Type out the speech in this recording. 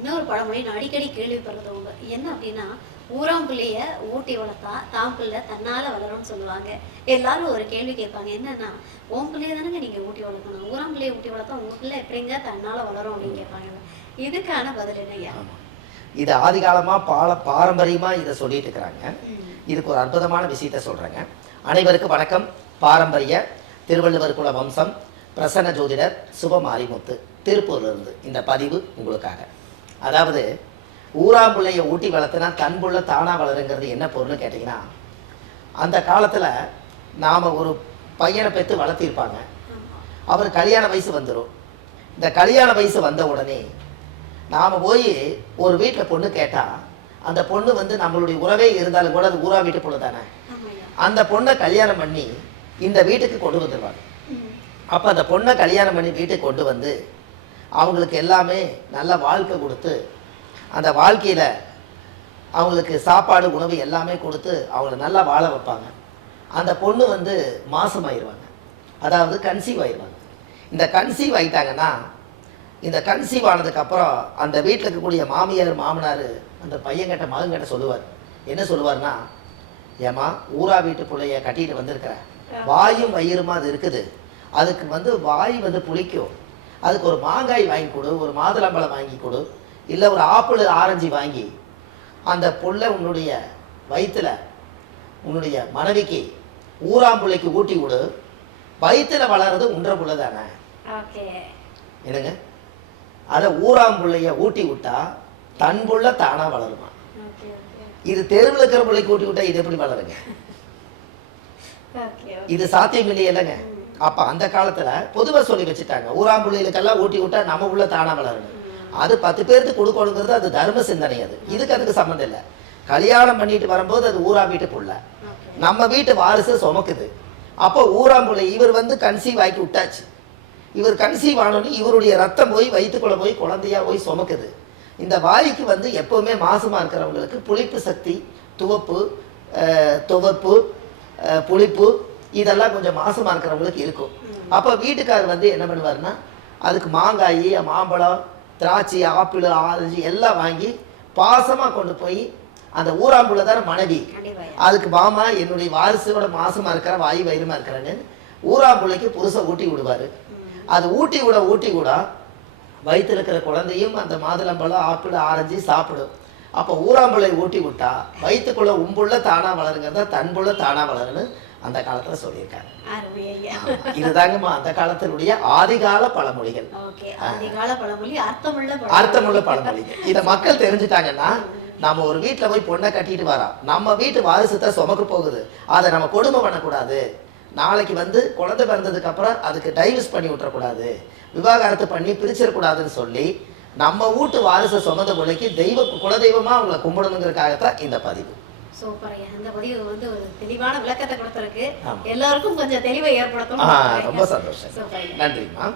இன்னொரு பழமொழி நான் அடிக்கடி கேள்விப்படுறது உண்டு. என்ன அப்படின்னா, ஊராம்பிள்ளைய ஊட்டி வளர்த்தா தான் பிள்ளை தன்னால வளரும்னு சொல்லுவாங்க. எல்லாரும் ஒரு கேள்வி கேட்பாங்க. என்னன்னா, உன் பிள்ளைய தானங்க நீங்க ஊட்டி வளர்க்கணும். ஊராம்பிள்ளைய ஊட்டி வளர்த்தா உங்க பிள்ளை எப்படிங்க தன்னால வளரும் அப்படின்னு கேட்பாங்க. இதுக்கான பதில் என்னய்யா? இது ஆதி காலமா பாரம்பரியமா இதை சொல்லிட்டு இருக்கிறாங்க. இதுக்கு ஒரு அற்புதமான விஷயத்த சொல்றேங்க. அனைவருக்கும் வணக்கம். பாரம்பரிய திருவள்ளுவர் குல வம்சம் பிரசன்ன ஜோதிடர் சுபமாரிமுத்து திருப்பூர்லேருந்து இந்த பதிவு உங்களுக்காக. அதாவது ஊராம்புள்ளையை ஊட்டி வளர்த்துனா தன்புள்ள தானா வளருங்கிறது என்ன பொருள்னு கேட்டிங்கன்னா, அந்த காலத்தில் நாம் ஒரு பையனை பெற்று வளர்த்திருப்பாங்க. அவர் கல்யாண வயசு வந்துடும். இந்த கல்யாண வயசு வந்த உடனே நாம் போய் ஒரு வீட்டில் பொண்ணு கேட்டால் அந்த பொண்ணு வந்து நம்மளுடைய உறவே இருந்தாலும் கூட அது ஊரா வீட்டு பொண்ணு தானே. அந்த பொண்ணை கல்யாணம் பண்ணி இந்த வீட்டுக்கு கொண்டு வந்துடுவாங்க. அப்போ அந்த பொண்ணை கல்யாணம் பண்ணி வீட்டுக்கு கொண்டு வந்து அவங்களுக்கு எல்லாமே நல்ல வாழ்க்கை கொடுத்து அந்த வாழ்க்கையில் அவங்களுக்கு சாப்பாடு உணவு எல்லாமே கொடுத்து அவங்கள நல்லா வாழ வைப்பாங்க. அந்த பொண்ணு வந்து மாசமாயிருவாங்க, அதாவது கன்சீவ் ஆயிடுவாங்க. இந்த கன்சீவ் ஆகிட்டாங்கன்னா இந்த கன்சீவ் ஆனதுக்கப்புறம் அந்த வீட்டில் இருக்கக்கூடிய மாமியார் மாமனார் அந்த பையன்கிட்ட மகன்கிட்ட சொல்லுவார். என்ன சொல்லுவார்னா, ஏமா ஊரா வீட்டு பிள்ளைய கட்டிட்டு வந்திருக்கிற, வாயும் வயிறுமா அது இருக்குது, அதுக்கு வந்து வாய் வந்து புளிக்கும், அதுக்கு ஒரு மாங்காய் வாங்கி கொடு, ஒரு மாதுளம்பழம் வாங்கி கொடு, இல்லை ஒரு ஆப்பிள் ஆரஞ்சு வாங்கி அந்த புல்லை உன்னுடைய வயிற்றில் உன்னுடைய மனைவிக்கு ஊராம்புள்ளைக்கு ஊட்டி விடு, வயிற்றில் வளர்றது உன்ற புள்ள தானே. என்னங்க, அதை ஊராம்புள்ளைய ஊட்டி விட்டா தன் புள்ள தானா வளருமா? இது தெருவில் இருக்கிற பிள்ளைக்கு ஊட்டி விட்டா இது எப்படி வளருங்க? இது சாத்தியம் இல்லையல்லங்க. அப்போ அந்த காலத்தில் பொதுவாக சொல்லி வச்சுட்டாங்க, ஊராம்புள்ளைகளுக்கெல்லாம் ஊட்டி விட்டா நம்ம உள்ள தானா வளரணும். அது 10 பேருக்கு கொடுக்கணுங்கிறது அது தர்ம சிந்தனை. அதுக்கு சம்மந்தம் இல்லை. கல்யாணம் பண்ணிட்டு வரும்போது அது ஊரா வீட்டு புள்ள, நம்ம வீட்டு வாரிசு சுமக்குது. அப்போ ஊராம்புள்ளை இவர் வந்து கன்சீவ் ஆக்கி விட்டாச்சு. இவர் கன்சீவ் ஆனோன்னு இவருடைய ரத்தம் போய் வயிற்றுக்குள்ளே போய் குழந்தையா போய் சுமக்குது. இந்த வாய்க்கு வந்து எப்போவுமே மாசமா இருக்கிறவங்களுக்கு புளிப்பு சக்தி, துவப்பு, புளிப்பு இதெல்லாம் கொஞ்சம் மாசமா இருக்கிறவங்களுக்கு இருக்கும். அப்போ வீட்டுக்காரர் வந்து என்ன பண்ணுவாருன்னா, அதுக்கு மாங்காய், மாம்பழம், திராட்சை, ஆப்பிள், ஆரஞ்சு எல்லாம் வாங்கி பாசமாக கொண்டு போய் அந்த ஊராம்புள்ள தானே மனைவி, அதுக்கு மாமா என்னுடைய வாரிசோட மாசமா இருக்கிற வாயு வயிறுமா இருக்கிறேன்னு ஊராம்புள்ளைக்கு புருஷை ஊட்டி விடுவார். அது ஊட்டி விட வயிற்றில் இருக்கிற குழந்தையும் அந்த மாதுளம்பழம், ஆப்பிள், ஆரஞ்சு சாப்பிடும். அப்போ ஊராம்புள்ளை ஊட்டி விட்டா வயிற்றுக்குள்ள உம்புள்ள தானா வளருங்கிறத தன்புள்ள தானா வளருன்னு அந்த காலத்துல சொல்லியிருக்காங்க. இதுதாங்கம்மா அந்த காலத்தினுடைய ஆதிகால பழமொழிகள். அர்த்தமுள்ள பழமொழிகள். இதை மக்கள் தெரிஞ்சுட்டாங்கன்னா, நம்ம ஒரு வீட்டில் போய் பொண்ணை கட்டிட்டு வரோம், நம்ம வீட்டு வாரிசத்தை சுமக்க போகுது, அதை நம்ம கொடுமை பண்ணக்கூடாது. நாளைக்கு வந்து குழந்தை பிறந்ததுக்கு அப்புறம் அதுக்கு டைவர்ஸ் பண்ணி விட்டுறக்கூடாது, விவாகரத்து பண்ணி பிரிச்சிடக்கூடாதுன்னு சொல்லி நம்ம வீட்டு வாரிசை சுமந்த பிள்ளைக்கு குலதெய்வமா அவங்களை கும்பிடணுங்கிறதுக்காகத்தான் இந்த பதிவு. சூப்பர். அந்த பதிவு வந்து ஒரு தெளிவான விளக்கத்தை கொடுத்திருக்கு. எல்லாருக்கும் கொஞ்சம் தெளிவை ஏற்படுத்தணும். ரொம்ப சந்தோஷம். நன்றிம்மா.